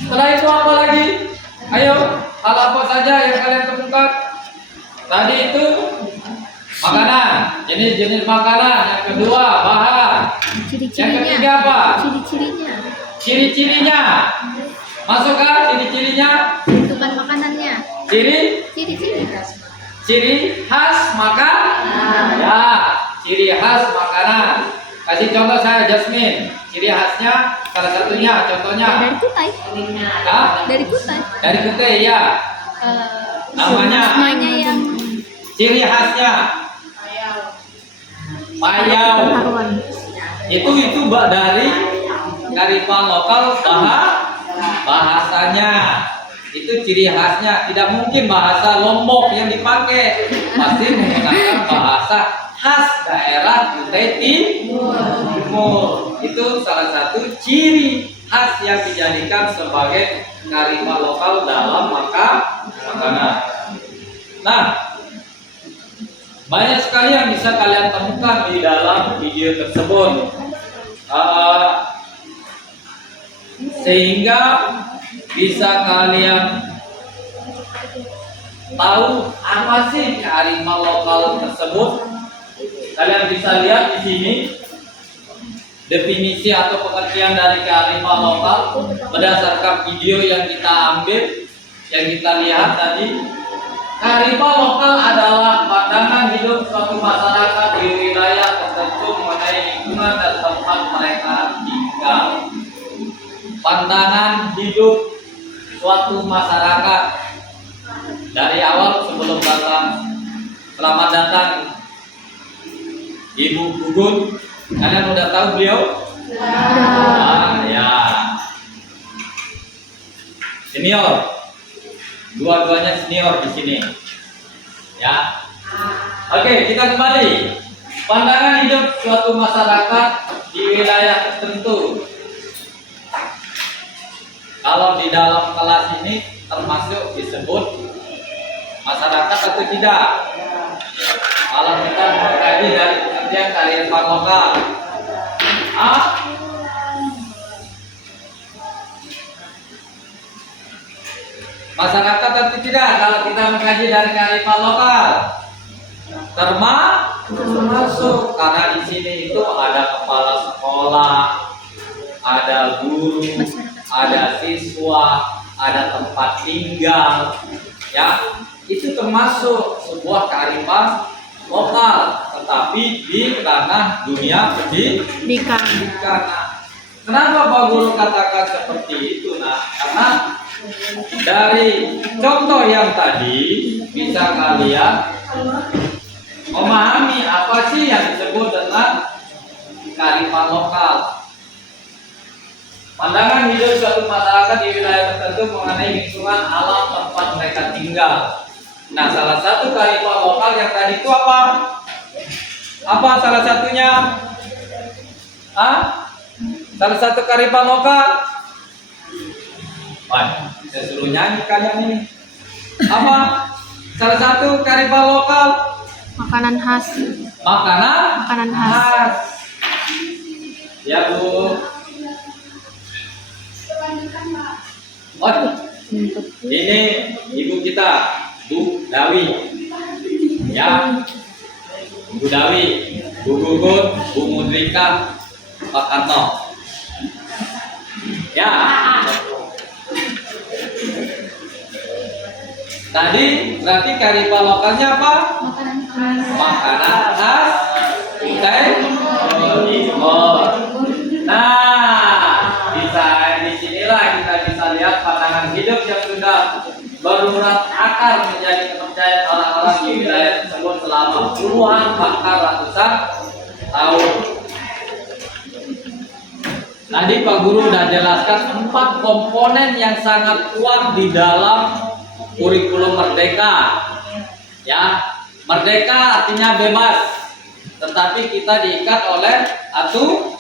Setelah itu apa lagi? Ayo, hal apa saja yang kalian temukan? Tadi itu makanan, jenis-jenis makanan. Yang kedua, bahan. Yang ketiga apa? Ciri-cirinya. Ciri-cirinya. Masukkan ciri-cirinya. Bentukan makanannya. Ciri-ciri khas. Ciri khas makanan. Ya, ciri khas makanan. Kasih contoh saya, Jasmine. Ciri khasnya salah satunya, contohnya. Dari Kutai. Hah? Dari Kutai. Dari Kutai ya. Namanya. Namanya yang Ciri khasnya payau. haruan. Itu dari kearifan lokal bahasanya. Itu ciri khasnya. Tidak mungkin bahasa Lombok yang dipakai. Pasti menggunakan bahasa khas daerah Kutai Timur. Itu salah satu ciri khas yang dijadikan sebagai kearifan lokal dalam makanan. Nah, banyak sekali yang bisa kalian temukan di dalam video tersebut, sehingga bisa kalian tahu apa sih kearifan lokal tersebut. Kalian bisa lihat di sini definisi atau pengertian dari kearifan lokal berdasarkan video yang kita ambil, yang kita lihat tadi. Kearifan lokal adalah pandangan hidup suatu masyarakat di wilayah tertentu mengenai lingkungan dan tempat mereka tinggal. Pandangan hidup suatu masyarakat dari awal sebelum datang. Selamat datang Ibu Gugun. Kalian udah tahu beliau? Ya. Senior. Dua-duanya senior di sini. Ya. Oke, kita kembali. Pandangan hidup suatu masyarakat di wilayah tertentu. Kalau di dalam kelas ini termasuk disebut masyarakat atau tidak? Kalau kita mengkaji dari pengertian kearifan lokal. Masyarakat atau tidak kalau kita mengkaji dari kearifan lokal? Termasuk karena di sini itu ada kepala sekolah, ada guru, ada siswa, ada tempat tinggal, ya itu termasuk sebuah kearifan lokal, tetapi di ranah dunia pendidikan. Kenapa Pak Guru katakan seperti itu? Nah, karena dari contoh yang tadi bisa kalian memahami apa sih yang disebut dengan kearifan lokal. Pandangan hidup suatu masyarakat di wilayah tertentu mengenai lingkungan alam tempat mereka tinggal. Nah, salah satu kearifan lokal yang tadi itu apa? Apa salah satunya? Salah satu kearifan lokal? Wah, saya suruh nyanyi kalian ini. Apa? Salah satu kearifan lokal? Makanan khas. Makanan khas. Ya, Bu. Oh, ini ibu kita, Bu Dawi. Ya, Bu Dawi, Bu Gugun, Bu Mudrika, Pak Karno. Ya. Tadi berarti kearifan lokalnya apa? Makanan khas Kutai Timur. Nah, disinilah kita bisa lihat pandangan hidup yang sudah berurat akar menjadi kepercayaan orang-orang di wilayah tersebut selama puluhan bahkan ratusan tahun. Tadi Pak Guru sudah jelaskan 4 komponen yang sangat kuat di dalam kurikulum Merdeka. Ya, merdeka artinya bebas, tetapi kita diikat oleh aturan.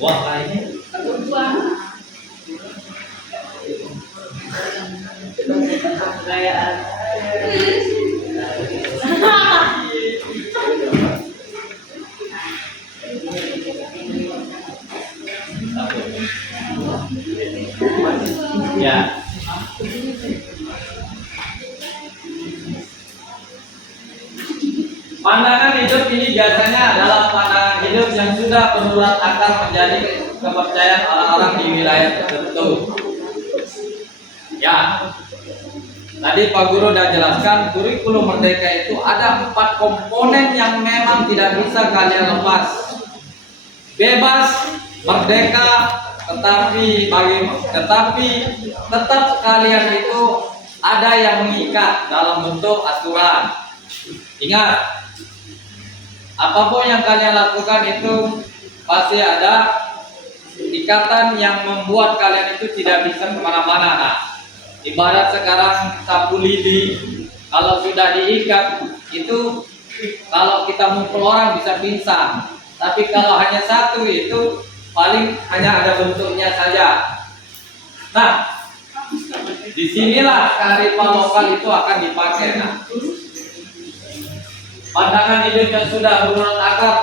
Wah, ini ya. Pandangan hidup ini biasanya adalah pandangan hidup yang sudah berurat akar menjadi kepercayaan orang-orang di wilayah tertentu. Ya. Tadi Pak Guru udah jelaskan kurikulum merdeka itu ada 4 komponen yang memang tidak bisa kalian lepas. Bebas, merdeka, tetapi tetap kalian itu ada yang mengikat dalam bentuk aturan. Ingat, apapun yang kalian lakukan itu pasti ada ikatan yang membuat kalian itu tidak bisa kemana-mana. Nah, ibarat sekarang sapu lidi, kalau sudah diikat itu kalau kita mukul orang bisa pingsan, tapi kalau hanya satu itu paling hanya ada bentuknya saja. Nah, disinilah kearifan lokal itu akan dipakai. Nah, pandangan hidup yang sudah berurat akar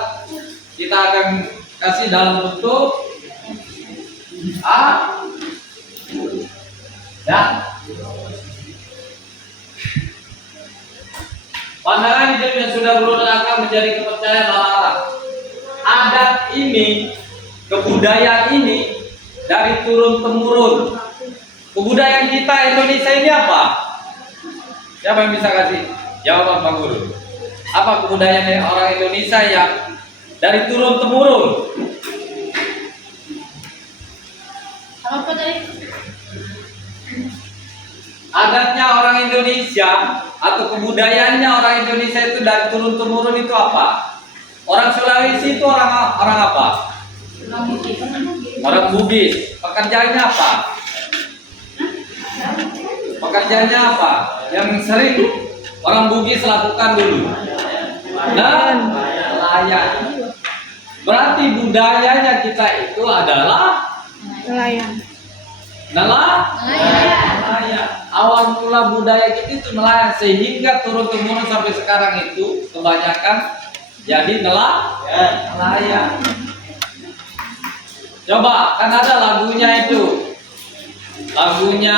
kita akan kasih dalam bentuk A dan pandangan hidup yang sudah berurat akar menjadi kepercayaan orang-orang. Adat ini, kebudayaan ini dari turun temurun. Kebudayaan kita Indonesia ini apa? Siapa yang bisa kasih jawaban Pak Guru? Apa kebudayaan orang Indonesia yang dari turun temurun? Apa tadi? Adatnya orang Indonesia atau kebudayaannya orang Indonesia itu dari turun temurun itu apa? Orang Sulawesi itu orang apa? Orang Bugis. Pekerjaannya apa? Pekerjaannya apa? Yang sering orang Bugis lakukan dulu. Dan nelayan. Berarti budayanya kita itu adalah Nelayan. nelayan. Awal mula budaya kita itu nelayan sehingga turun temurun sampai sekarang itu kebanyakan jadi nelayan. Coba kan ada lagunya itu, lagunya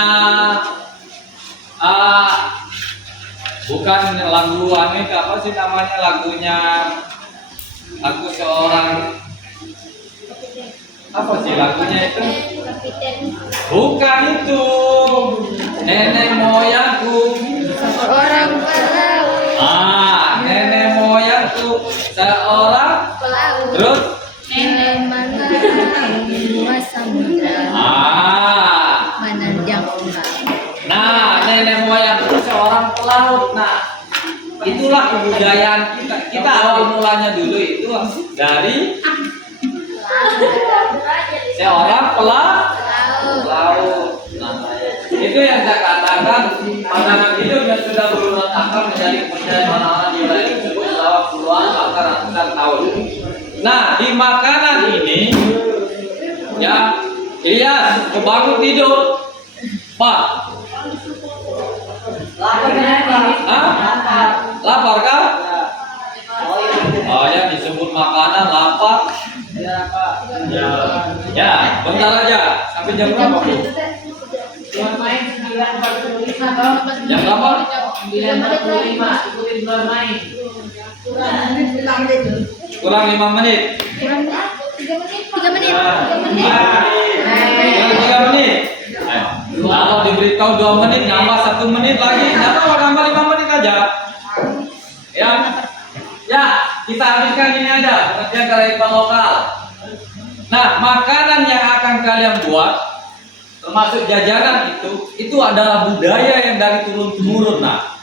bukan lagu Amerika, apa sih namanya lagunya? Lagu seorang apa sih lagunya itu? Bukan itu. Nenek moyangku Orang pelaut. nenek moyangku seorang Pelaut. terus Nenek mengenai samudra. Menerjang ombak. Nah, nenek moyangku seorang pelaut. Nah, itulah kebudayaan kita. Kita awal mulanya dulu itu dari seorang pelaut. Nah, itu yang saya katakan pandangan hidup yang sudah berurat akar menjadi kepercayaan orang-orang di wilayah tersebut selama puluhan bahkan ratusan tahun. Nah, di makanan ini ya Ilyas kebangun tidur Pak. Lapar kan? Oh ya, disebut makanan lapar. Ya, bentar aja. Sampai jam berapa? Jam berapa? 9.45 ikutin duluan main. Kurang 5 menit. Kurang 3 menit. Kurang 3 menit. Kalau diberitahu 2 menit, nambah 1 menit lagi. Nambah 5 menit aja. Ya, ya kita habiskan ini aja. Pengertian kearifan lokal. Nah, makanan yang akan kalian buat, termasuk jajanan itu adalah budaya yang dari turun temurun. Nah,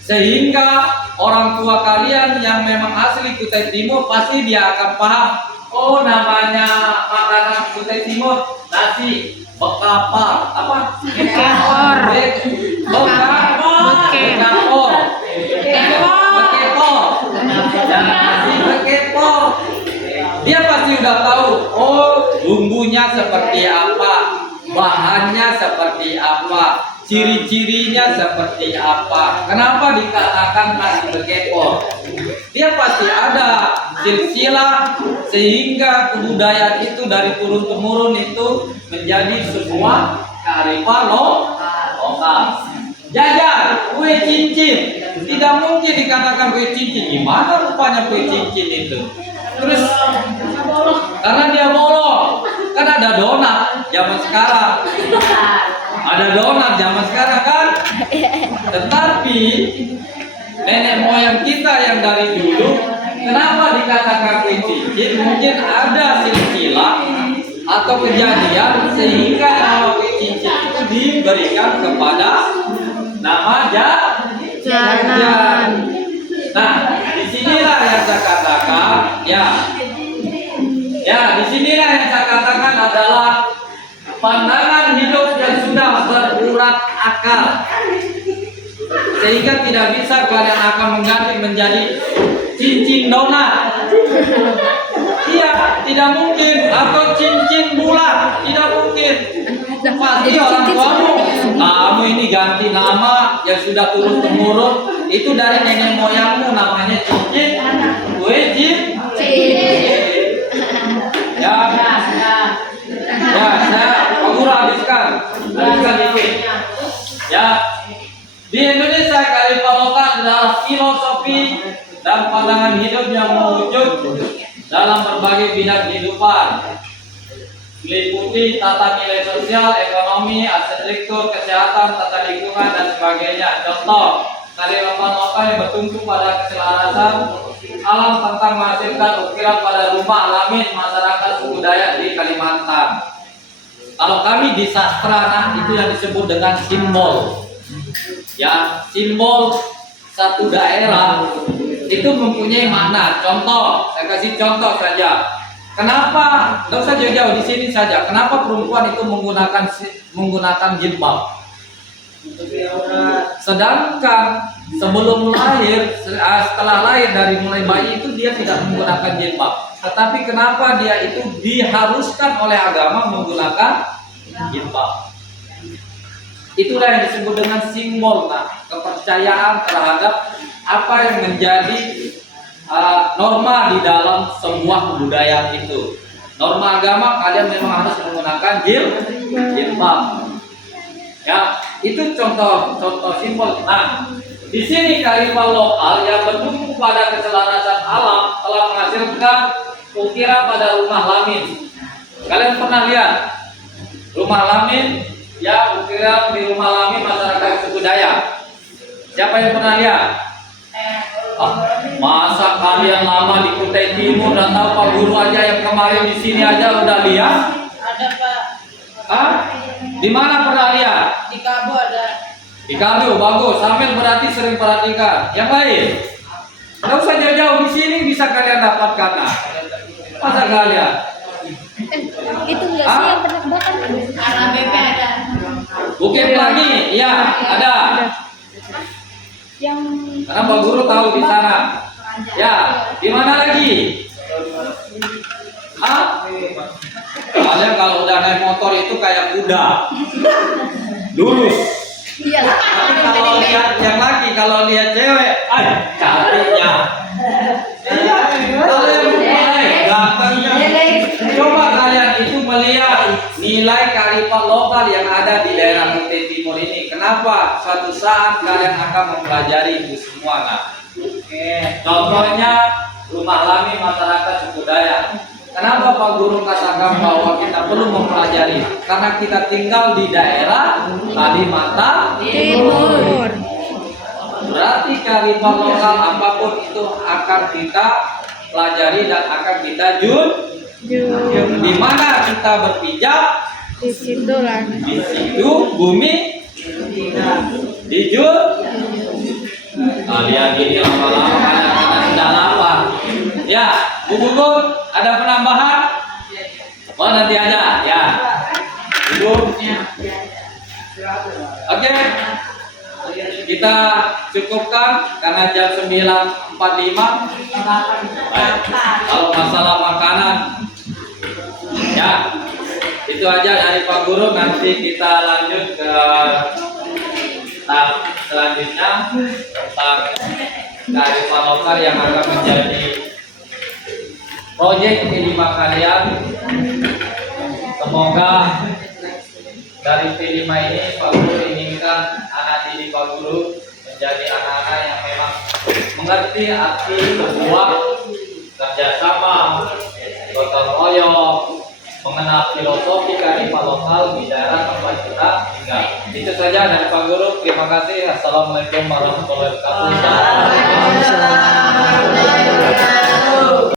sehingga orang tua kalian yang memang asli Kutai Timur pasti dia akan paham. Oh, namanya makanan Kutai Timur nasi bekapar apa? Bekapor. Nasi bekepor. Dia pasti udah tahu. Oh, bumbunya seperti apa, bahannya seperti apa, ciri-cirinya seperti apa. Kenapa dikatakan nasi bekepor? Dia pasti ada silsilah sehingga kebudayaan itu dari turun temurun itu menjadi sebuah kearifan lokal. Jajan kue cincin tidak mungkin dikatakan kue cincin. Gimana rupanya kue cincin itu? Terus karena dia bolong, kan ada donat zaman sekarang. ada donat zaman sekarang kan. Tetapi nenek moyang kita yang dari dulu, kenapa dikatakan kue cincin? Mungkin ada silsilah atau kejadian sehingga nama kue cincin itu diberikan kepada nama jajan. Nah, disinilah yang saya katakan, disinilah yang saya katakan adalah pandangan hidup yang sudah berurat akal, sehingga tidak bisa kalian akan mengganti menjadi cincin donat. Iya, tidak mungkin. Atau cincin bulat, tidak mungkin. Pasti orang tuamu, kamu ini ganti nama yang sudah turun temurun, itu dari nenek moyangmu, namanya cincin kue cincin. Ya, saya Guru habiskan dikit. Ya, di Indonesia kearifan lokal adalah filosofi dan pandangan hidup yang mewujud dalam berbagai bidang kehidupan, meliputi tata nilai sosial, ekonomi, arsitektur, kesehatan, tata lingkungan, dan sebagainya. Contoh, kearifan lokal yang bertumpu pada keselarasan alam tentang menghasilkan ukiran pada rumah alamin masyarakat suku Dayak di Kalimantan. Kalau kami di sastra, nah, itu yang disebut dengan simbol. Ya, simbol satu daerah itu mempunyai makna. Contoh, saya kasih contoh saja. Kenapa? Tidak usah jauh-jauh, di sini saja. Kenapa perempuan itu menggunakan jilbab? Sedangkan sebelum lahir, setelah lahir dari mulai bayi itu dia tidak menggunakan jilbab. Tetapi kenapa dia itu diharuskan oleh agama menggunakan jilbab? Itulah yang disebut dengan simbol, nah, kepercayaan terhadap apa yang menjadi norma di dalam sebuah budaya itu. Norma agama, kalian memang harus menggunakan jilbab. Ya, itu contoh simbol. Nah, di sini kearifan lokal yang bertumpu pada keselarasan alam telah menghasilkan ukiran pada rumah lamin. Kalian pernah lihat rumah lamin? Ya, ukiran di rumah lamin masyarakat suku Dayak. Siapa yang pernah lihat? Masa kalian lama di Kutai Timur dan tahu Pak Guru aja yang kemarin di sini aja udah lihat? Ada Pak. Di mana pernah lihat? Di Kabo ada. Di Kabo, bagus. Sambil berarti sering perhatikan. Yang lain? Tidak usah jauh-jauh, di sini bisa kalian dapatkan. Nah, masa kalian? Itu enggak sih yang pernah kebakar? Arah BP ada. Bukit Pelangi, iya ada. Yang Karena Pak Guru tahu di sana. Ya, di mana lagi? Kalian kalau udah naik motor itu kayak kuda, lurus. iya. Kalau lihat yang laki, kalau lihat cewek, cantiknya. Kalau yang mulai gantengnya. Coba kalian itu melihat nilai kearifan lokal yang ada di daerah Kutai Timur ini. Kenapa? Suatu saat kalian akan mempelajari itu semua. Nah, contohnya rumah lami masyarakat suku Dayak. Kenapa Pak Guru katakan bahwa kita perlu mempelajari? Karena kita tinggal di daerah Kalimantan Timur. Berarti kearifan lokal apapun itu akan kita pelajari dan akan kita di mana kita berpijak, Di situ lah. di situ bumi dijul. Kalian gini lama-lama kadang-kadang sudah lapar. Ya, Bu Gugun, ada penambahan? Oh, nanti aja, ya. Ibu. Oke. Kita cukupkan karena jam 9.45. Baik. Kalau masalah makanan, ya itu aja dari Pak Guru. Nanti kita lanjut ke tahap selanjutnya tentang kearifan lokal yang akan menjadi proyek P5 kalian. Semoga dari P5 ini Pak Guru inginkan anak didik Pak Guru menjadi anak-anak yang memang mengerti arti sebuah kerjasama, gotong royong, mengenal filosofi kearifan lokal di daerah tempat kita tinggal. Itu saja dari Pak Guru. Terima kasih. Assalamualaikum warahmatullahi wabarakatuh. Waalaikumsalam.